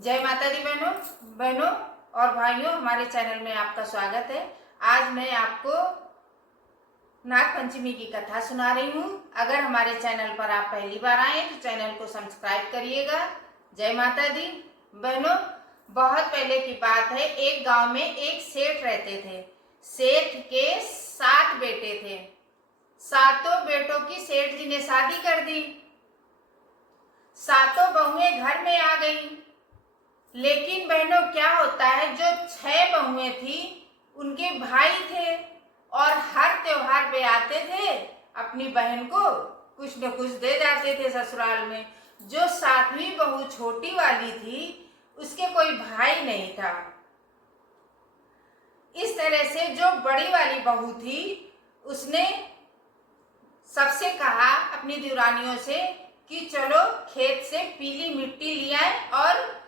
जय माता दी बहनों और भाइयों, हमारे चैनल में आपका स्वागत है। आज मैं आपको नाग पंचमी की कथा सुना रही हूँ। अगर हमारे चैनल पर आप पहली बार आए तो चैनल को सब्सक्राइब करिएगा। जय माता दी बहनों। बहुत पहले की बात है, एक गांव में एक सेठ रहते थे। सेठ के 7 बेटे थे। सातों बेटों की सेठ जी ने शादी कर दी। सातों बहुएं घर में आ गईं। लेकिन बहनों, क्या होता है, जो 6 बहुएं थी उनके भाई थे और हर त्योहार पे आते थे, अपनी बहन को कुछ न कुछ दे जाते थे ससुराल में। जो 7वीं बहू छोटी वाली थी, उसके कोई भाई नहीं था। इस तरह से जो बड़ी वाली बहू थी, उसने सबसे कहा अपनी देवरानियों से कि चलो खेत से पीली मिट्टी ले आए और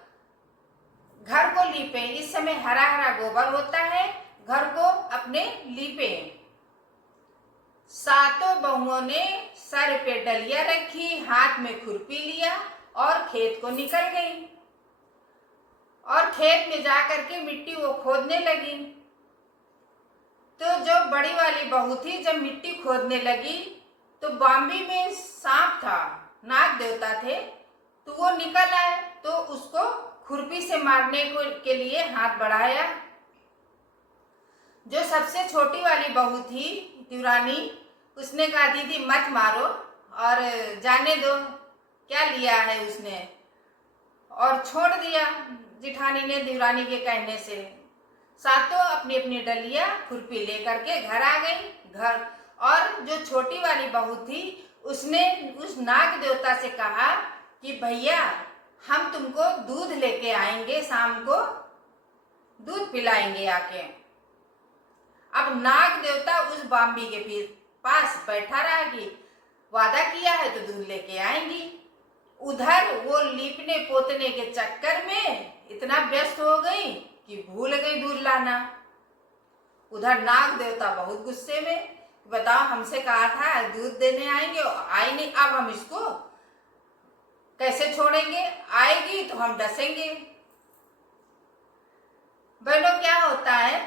घर को लीपे। इस समय हरा हरा गोबर होता है, घर को अपने लीपे। सातों बहुओं ने सर पे डलिया रखी, हाथ में खुरपी लिया और खेत को निकल गई और खेत में जाकर के मिट्टी वो खोदने लगी। तो जो बड़ी वाली बहू थी, जब मिट्टी खोदने लगी तो बाम्बी में सांप था, नाग देवता थे, तो वो निकल आए। तो उसको खुरपी से मारने के लिए हाथ बढ़ाया। जो सबसे छोटी वाली बहू थी देवरानी, उसने कहा दीदी मत मारो और जाने दो, क्या लिया है उसने, और छोड़ दिया जिठानी ने देवरानी के कहने से। सातों अपनी अपनी डलिया खुरपी लेकर के घर आ गई। और जो छोटी वाली बहू थी, उसने उस नाग देवता से कहा कि भैया, हम तुमको दूध लेके आएंगे, शाम को दूध पिलाएंगे आके। अब नाग देवता उस बाम्बी के पास बैठा रहा कि वादा किया है तो दूध लेके आएंगी। उधर वो लीपने पोतने के चक्कर में इतना व्यस्त हो गई कि भूल गई दूध लाना। उधर नाग देवता बहुत गुस्से में, बताओ हमसे कहा था दूध देने आएंगे, आई नहीं, अब हम इसको कैसे छोड़ेंगे, आएगी तो हम डसेंगे। बहनों, क्या होता है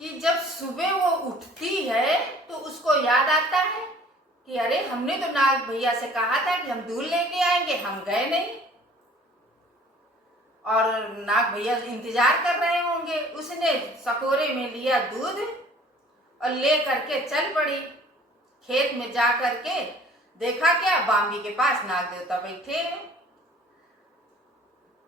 कि जब सुबह वो उठती है तो उसको याद आता है कि अरे, हमने तो नाग भैया से कहा था कि हम दूध लेके आएंगे, हम गए नहीं और नाग भैया इंतजार कर रहे होंगे। उसने सकोरे में लिया दूध और ले करके चल पड़ी। खेत में जा करके देखा, क्या बाम्बी के पास नाग देवता बैठे हैं।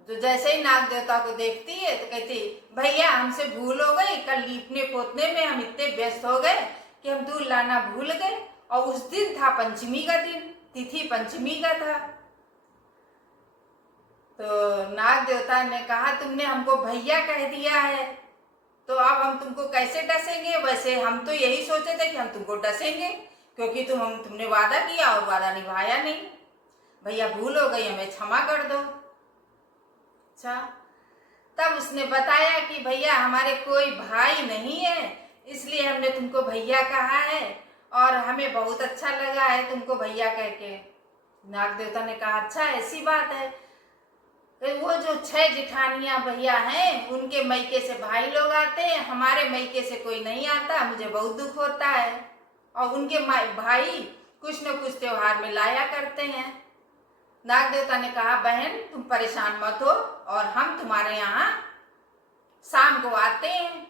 तो जैसे ही नाग देवता को देखती है तो कहती, भैया हमसे भूल हो गई, कल लीपने पोतने में हम इतने व्यस्त हो गए कि हम दूध लाना भूल गए। और उस दिन था पंचमी का दिन, तिथि पंचमी का था। तो नाग देवता ने कहा, तुमने हमको भैया कह दिया है तो अब हम तुमको कैसे डसेंगे। वैसे हम तो यही सोचे थे कि हम तुमको डसेंगे, क्योंकि तुमने वादा किया और वादा निभाया नहीं। भैया भूल हो गई, हमें क्षमा कर दो। अच्छा, तब उसने बताया कि भैया हमारे कोई भाई नहीं है, इसलिए हमने तुमको भैया कहा है और हमें बहुत अच्छा लगा है तुमको भैया कह के। नाग देवता ने कहा, अच्छा ऐसी बात है। वो जो 6 जिठानियां भैया हैं, उनके मैके से भाई लोग आते हैं, हमारे मैके से कोई नहीं आता, मुझे बहुत दुख होता है। और उनके भाई कुछ न कुछ त्योहार में लाया करते हैं। नाग देवता ने कहा, बहन तुम परेशान मत हो और हम तुम्हारे यहाँ शाम को आते हैं।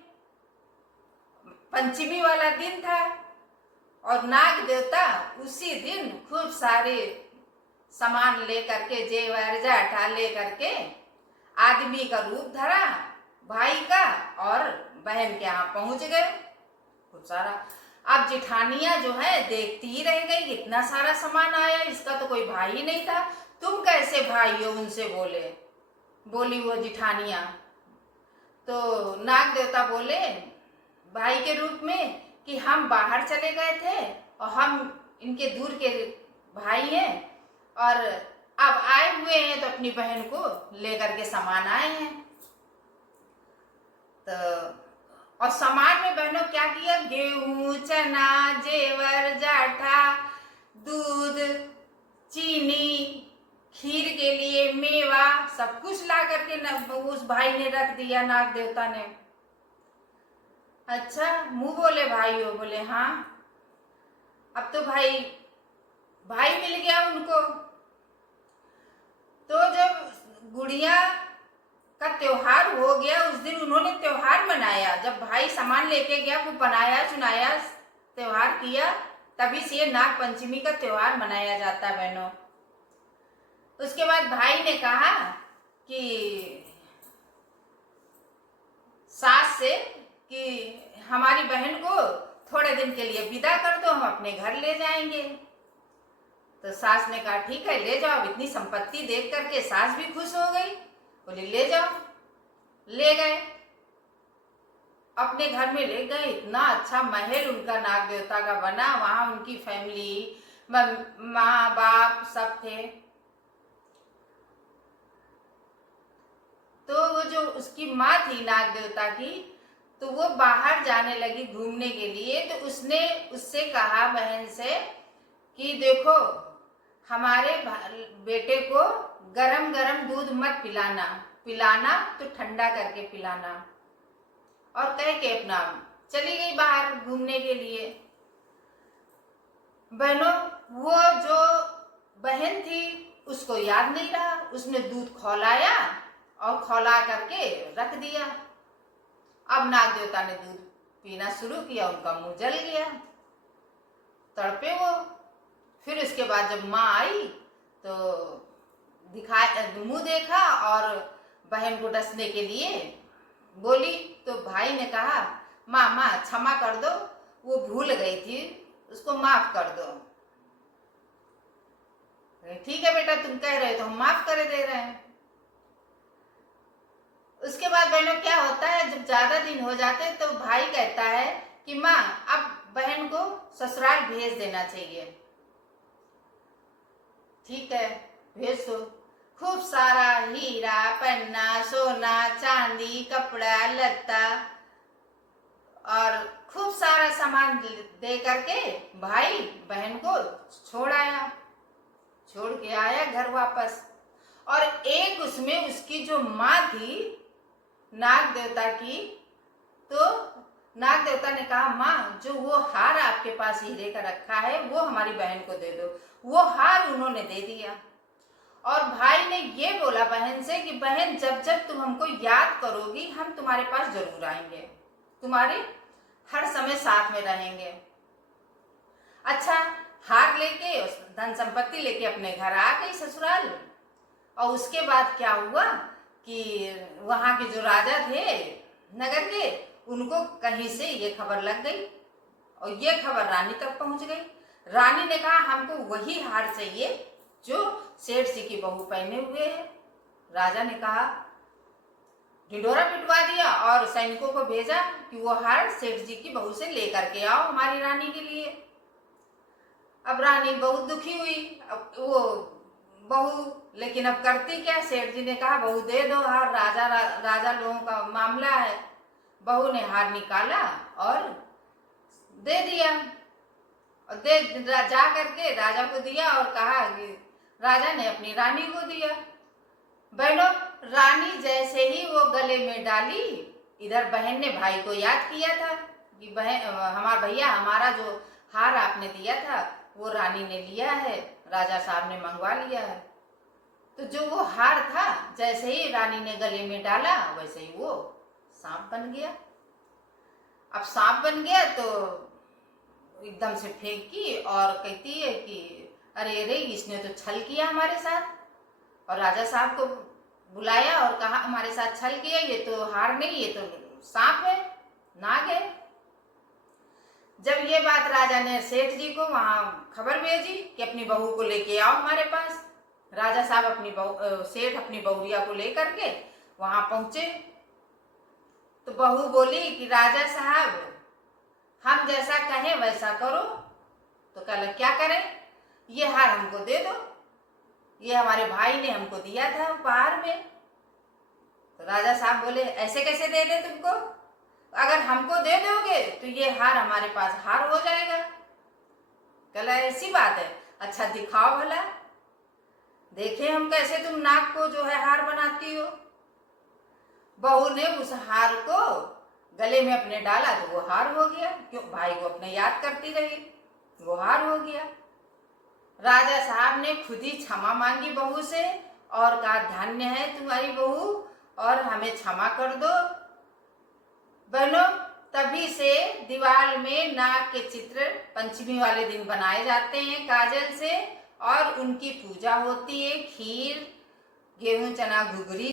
पंचमी वाला दिन था और नाग देवता उसी दिन खूब सारे सामान लेकर के, जेवर जाठा लेकर के, आदमी का रूप धरा, भाई का, और बहन के यहाँ पहुंच गए खूब सारा। अब जिठानियां जो है देखती ही रह गई, इतना सारा सामान आया, इसका तो कोई भाई ही नहीं था, तुम कैसे भाई हो, उनसे बोली वो जिठानियां। तो नाग देवता बोले भाई के रूप में कि हम बाहर चले गए थे और हम इनके दूर के भाई हैं और अब आए हुए हैं तो अपनी बहन को लेकर के सामान आए हैं। तो और सामान में बहनों क्या किया, गेहूं, चना, जेवर, जाठा, दूध, चीनी, खीर के लिए मेवा सब कुछ ला करके उस भाई ने रख दिया, नाग देवता ने। अच्छा, मुंह बोले भाई हो? बोले हाँ। अब तो भाई भाई मिल गया उनको। तो जब गुड़िया का त्योहार हो गया, उस दिन उन्होंने त्योहार मनाया। जब भाई सामान लेके गया, वो बनाया चुनाया त्योहार किया, तभी से ये नाग पंचमी का त्योहार मनाया जाता है बहनों। उसके बाद भाई ने कहा कि सास से कि हमारी बहन को थोड़े दिन के लिए विदा कर दो, हम अपने घर ले जाएंगे। तो सास ने कहा ठीक है, ले जाओ। इतनी संपत्ति देख करके सास भी खुश हो गई, बोले ले जाओ। ले गए, अपने घर में ले गए। इतना अच्छा महल उनका नाग देवता का बना, वहां उनकी फैमिली, माँ बाप सब थे। तो वो जो उसकी माँ थी नाग देवता की, तो वो बाहर जाने लगी घूमने के लिए। तो उसने उससे कहा बहन से कि देखो, हमारे बेटे को गरम गरम दूध मत पिलाना, पिलाना तो ठंडा करके पिलाना। और कह के अपना चली गई बाहर घूमने के लिए। बहनों, वो जो बहन थी उसको याद नहीं रहा, उसने दूध खौलाया और खौला करके रख दिया। अब नाग देवता ने दूध पीना शुरू किया, उनका मुंह जल गया, तड़पे वो। फिर उसके बाद जब माँ आई तो मुंह देखा और बहन को डसने के लिए बोली। तो भाई ने कहा माँ माँ क्षमा कर दो, वो भूल गई थी, उसको माफ कर दो। ठीक है बेटा, तुम कह रहे हो तो हम माफ कर दे रहे हैं। उसके बाद बहनों क्या होता है, जब ज्यादा दिन हो जाते हैं तो भाई कहता है कि माँ अब बहन को ससुराल भेज देना चाहिए। ठीक है, भेज दो। खूब सारा हीरा पन्ना सोना चांदी कपड़ा लत्ता और खूब सारा सामान दे करके भाई बहन को छोड़ आया, छोड़ के आया घर वापस। और एक उसमें उसकी जो माँ थी नाग देवता की, तो नाग देवता ने कहा माँ, जो वो हार आपके पास हीरे का रखा है वो हमारी बहन को दे दो। वो हार उन्होंने दे दिया। और भाई ने ये बोला बहन से कि बहन, जब जब तुम हमको याद करोगी हम तुम्हारे पास जरूर आएंगे, तुम्हारे हर समय साथ में रहेंगे। अच्छा, हार लेके धन संपत्ति लेके अपने घर आ गई ससुराल। और उसके बाद क्या हुआ कि वहां के जो राजा थे नगर के, उनको कहीं से ये खबर लग गई और ये खबर रानी तक पहुंच गई। रानी ने कहा हमको वही हार चाहिए जो सेठ जी की बहू पहने हुए है। राजा ने कहा, ढिंढोरा पिटवा दिया और सैनिकों को भेजा कि वो हार सेठ जी की बहू से लेकर के आओ हमारी रानी के लिए। अब रानी बहुत दुखी हुई। अब वो बहू, लेकिन अब करती क्या, सेठ जी ने कहा बहू दे दो हार, राजा लोगों का मामला है। बहू ने हार निकाला और दे दिया और जा करके राजा को दिया और कहा कि राजा ने अपनी रानी को दिया। बहनों, रानी जैसे ही वो गले में डाली, इधर बहन ने भाई को याद किया था कि बहन, हमारा भैया, हमारा जो हार आपने दिया था वो रानी ने लिया है, राजा साहब ने मंगवा लिया है। तो जो वो हार था, जैसे ही रानी ने गले में डाला वैसे ही वो सांप बन गया। अब सांप बन गया तो एकदम से फेंकी और कहती है कि अरे अरे, इसने तो छल किया हमारे साथ। और राजा साहब को बुलाया और कहा हमारे साथ छल किया, ये तो हार नहीं, ये तो सांप है, नाग है। जब ये बात राजा ने सेठ जी को वहां खबर भेजी कि अपनी बहू को लेके आओ हमारे पास। राजा साहब सेठ अपनी बहुरिया को लेकर के वहां पहुंचे। तो बहू बोली कि राजा साहब, हम जैसा कहें वैसा करो। तो कहा क्या करें, ये हार हमको दे दो, ये हमारे भाई ने हमको दिया था उपहार में। तो राजा साहब बोले ऐसे कैसे दे दे तुमको, अगर हमको दे दोगे तो ये हार हमारे पास हार हो जाएगा। कहला ऐसी बात है, अच्छा दिखाओ भला। देखे हम कैसे तुम नाग को जो है हार बनाती हो। बहू ने उस हार को गले में अपने डाला तो वो हार हो गया। क्यों? भाई को अपने याद करती रही, वो हार हो गया। राजा साहब ने खुद ही क्षमा मांगी बहू से और कहा, धन्य है तुम्हारी बहू और हमें क्षमा कर दो। बहनों, तभी से दीवार में नाग के चित्र पंचमी वाले दिन बनाए जाते हैं काजल से और उनकी पूजा होती है। खीर, गेहूं, चना, घुघरी